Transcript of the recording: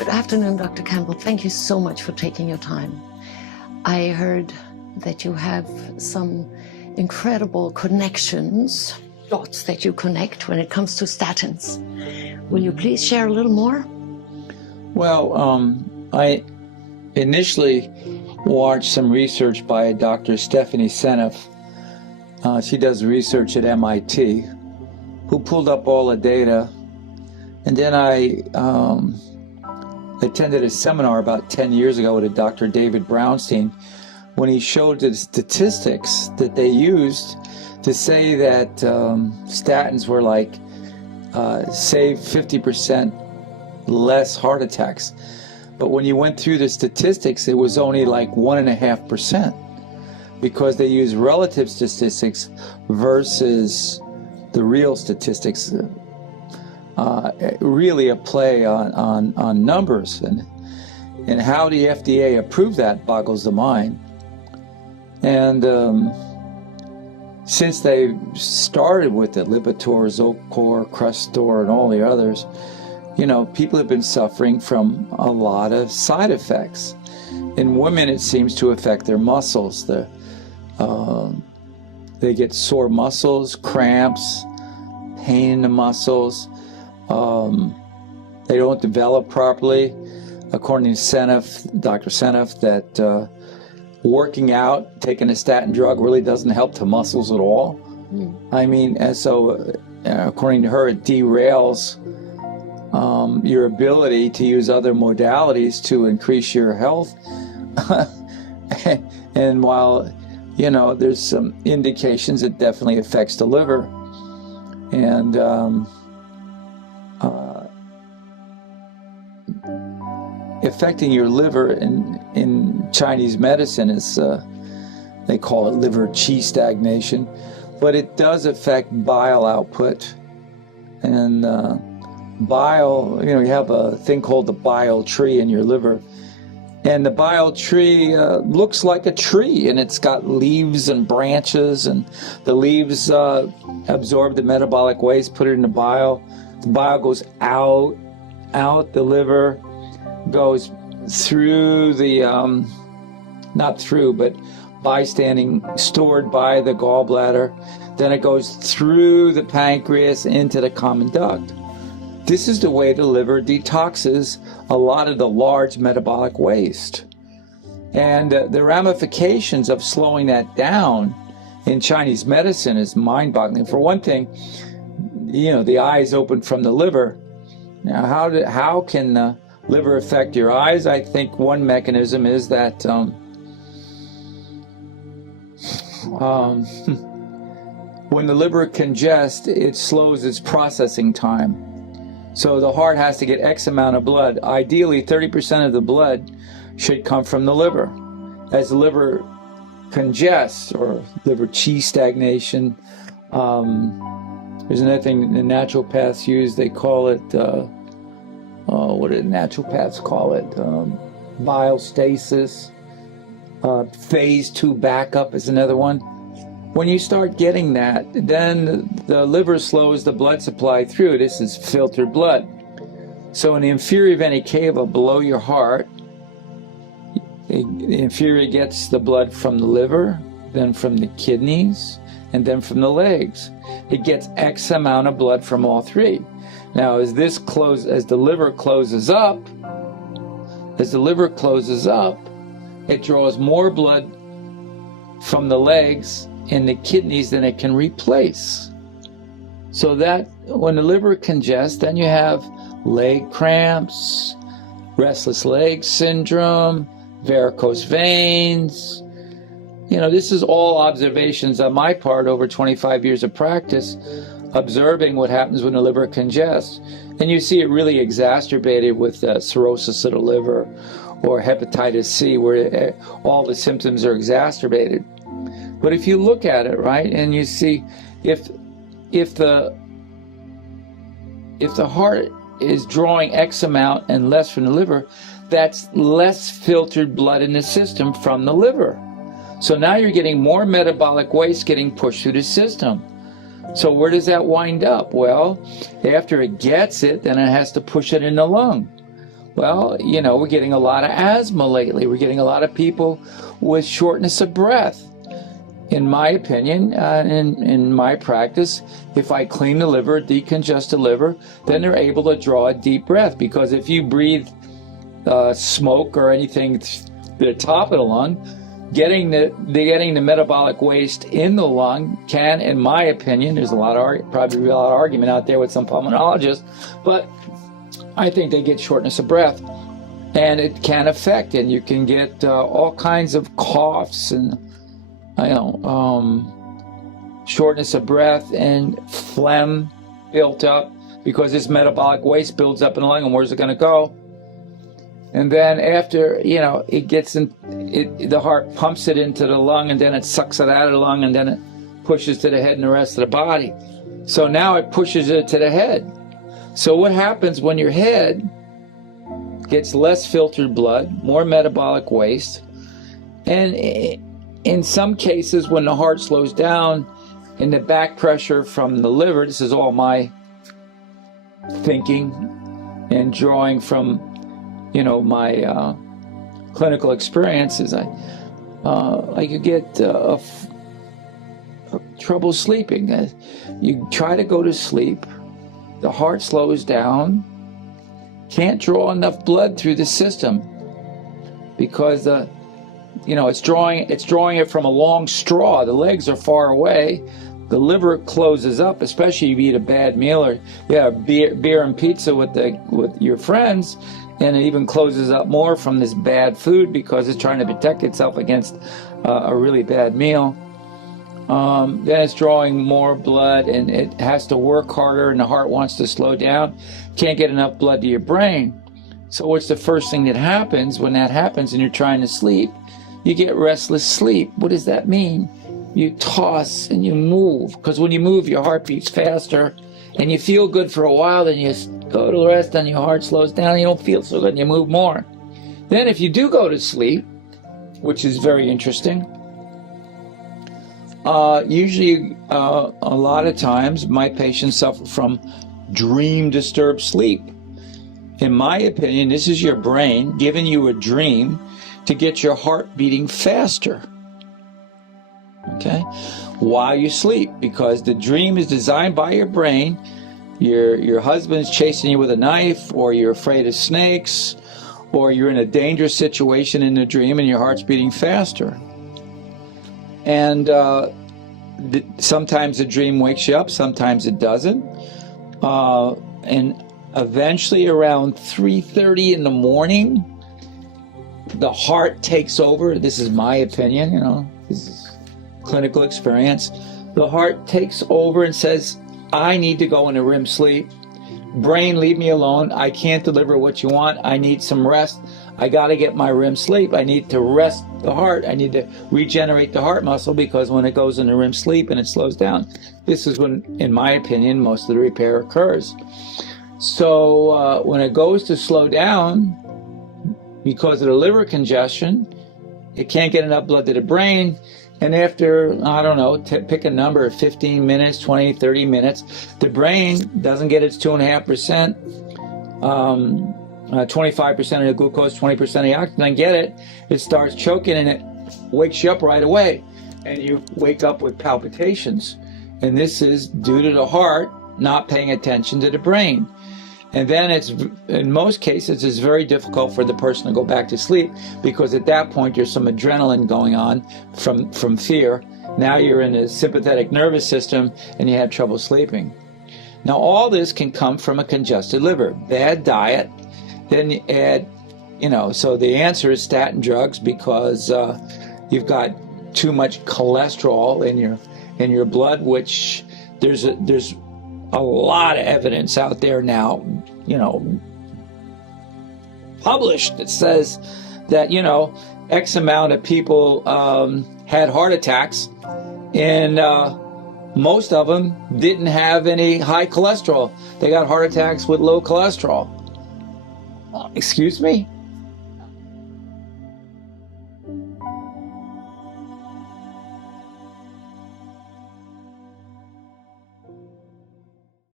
Good afternoon, Dr. Campbell. Thank you so much for taking your time. I heard that you have some incredible connections, dots that you connect when it comes to statins. Will you please share a little more? Well, I initially watched some research by Dr. Stephanie Seneff. She does research at MIT, who pulled up all the data. And then I attended a seminar about 10 years ago with a Dr. David Brownstein when he showed the statistics that they used to say that statins were like, save 50% less heart attacks. But when you went through the statistics, it was only like 1.5%, because they use relative statistics versus the real statistics. Really a play on numbers, and how the FDA approved that boggles the mind. And since they started with the Lipitor, Zocor, Crestor, and all the others, you know, people have been suffering from a lot of side effects. In women, it seems to affect their muscles. They get sore muscles, cramps, pain in the muscles. They don't develop properly. According to Seneff, Dr. Seneff, that working out, taking a statin drug really doesn't help the muscles at all. I mean, and so according to her, it derails your ability to use other modalities to increase your health. And while, you know, there's some indications it definitely affects the liver. And affecting your liver in Chinese medicine is, they call it liver qi stagnation, but it does affect bile output. And bile, you know, you have a thing called the bile tree in your liver. And the bile tree looks like a tree, and it's got leaves and branches, and the leaves absorb the metabolic waste, put it in the bile. The bile goes out the liver, goes through the, not through, but stored by the gallbladder. Then it goes through the pancreas into the common duct. This is the way the liver detoxes a lot of the large metabolic waste. And the ramifications of slowing that down in Chinese medicine is mind-boggling. For one thing, you know, the eyes open from the liver. Now, how can the liver affect your eyes? I think one mechanism is that when the liver congests, it slows its processing time. So the heart has to get X amount of blood. Ideally, 30% of the blood should come from the liver. As the liver congests, or liver qi stagnation, there's another thing the naturopaths use. They call it, what do naturopaths call it? Bile stasis. Phase 2 backup is another one. When you start getting that, then the liver slows the blood supply through. This is filtered blood. So in the inferior vena cava below your heart, the inferior gets the blood from the liver, then from the kidneys, and then from the legs. It gets X amount of blood from all three. Now, as the liver closes up, it draws more blood from the legs and the kidneys than it can replace. So that when the liver congests, then you have leg cramps, restless leg syndrome, varicose veins. You know, this is all observations on my part over 25 years of practice, observing what happens when the liver congests. And you see it really exacerbated with cirrhosis of the liver or hepatitis C, where all the symptoms are exacerbated. But if you look at it, right, and you see if the heart is drawing X amount and less from the liver, that's less filtered blood in the system from the liver. So now you're getting more metabolic waste getting pushed through the system. So where does that wind up? Well, after it gets it, then it has to push it in the lung. Well, you know, we're getting a lot of asthma lately. We're getting a lot of people with shortness of breath. In my opinion, in my practice, if I clean the liver, decongest the liver, then they're able to draw a deep breath. Because if you breathe smoke or anything to the top of the lung, getting the metabolic waste in the lung can, in my opinion, there's probably a lot of argument out there with some pulmonologists, but I think they get shortness of breath, and it can affect, and you can get all kinds of coughs and shortness of breath and phlegm built up because this metabolic waste builds up in the lung, and where's it going to go? And then after, you know, it gets in, the heart pumps it into the lung, and then it sucks it out of the lung, and then it pushes to the head and the rest of the body. So now it pushes it to the head. So what happens when your head gets less filtered blood, more metabolic waste, and in some cases when the heart slows down and the back pressure from the liver, this is all my thinking and drawing from, you know, my clinical experiences, I could get trouble sleeping. You try to go to sleep, the heart slows down, can't draw enough blood through the system because you know, it's drawing it from a long straw. The legs are far away. The liver closes up, especially if you eat a bad meal or you have beer and pizza with your friends, and it even closes up more from this bad food because it's trying to protect itself against a really bad meal. Then it's drawing more blood, and it has to work harder, and the heart wants to slow down. Can't get enough blood to your brain. So what's the first thing that happens when that happens and you're trying to sleep? You get restless sleep. What does that mean? You toss and you move, because when you move, your heart beats faster, and you feel good for a while, then you go to rest and your heart slows down, and you don't feel so good, and you move more. Then if you do go to sleep, which is very interesting, usually a lot of times my patients suffer from dream-disturbed sleep. In my opinion, this is your brain giving you a dream to get your heart beating faster, okay, while you sleep, because the dream is designed by your brain. Your husband's chasing you with a knife, or you're afraid of snakes, or you're in a dangerous situation in the dream and your heart's beating faster. And sometimes the dream wakes you up, sometimes it doesn't. And eventually around 3:30 in the morning, the heart takes over. This is my opinion, you know, this is clinical experience. The heart takes over and says, I need to go into REM sleep. Brain, leave me alone. I can't deliver what you want. I need some rest. I got to get my REM sleep. I need to rest the heart. I need to regenerate the heart muscle, because when it goes into REM sleep and it slows down, this is when, in my opinion, most of the repair occurs. So when it goes to slow down, because of the liver congestion, it can't get enough blood to the brain. And after, I don't know, pick a number, 15 minutes, 20, 30 minutes, the brain doesn't get its 2.5%, 25% of the glucose, 20% of the oxygen, get it. It starts choking, and it wakes you up right away. And you wake up with palpitations. And this is due to the heart not paying attention to the brain. And then it's, in most cases, it's very difficult for the person to go back to sleep, because at that point there's some adrenaline going on from fear. Now you're in a sympathetic nervous system and you have trouble sleeping. Now all this can come from a congested liver, bad diet, then you add, you know, so the answer is statin drugs, because you've got too much cholesterol in your blood, which there's a lot of evidence out there now, you know, published, that says that, you know, X amount of people had heart attacks, and most of them didn't have any high cholesterol. They got heart attacks with low cholesterol. Excuse me?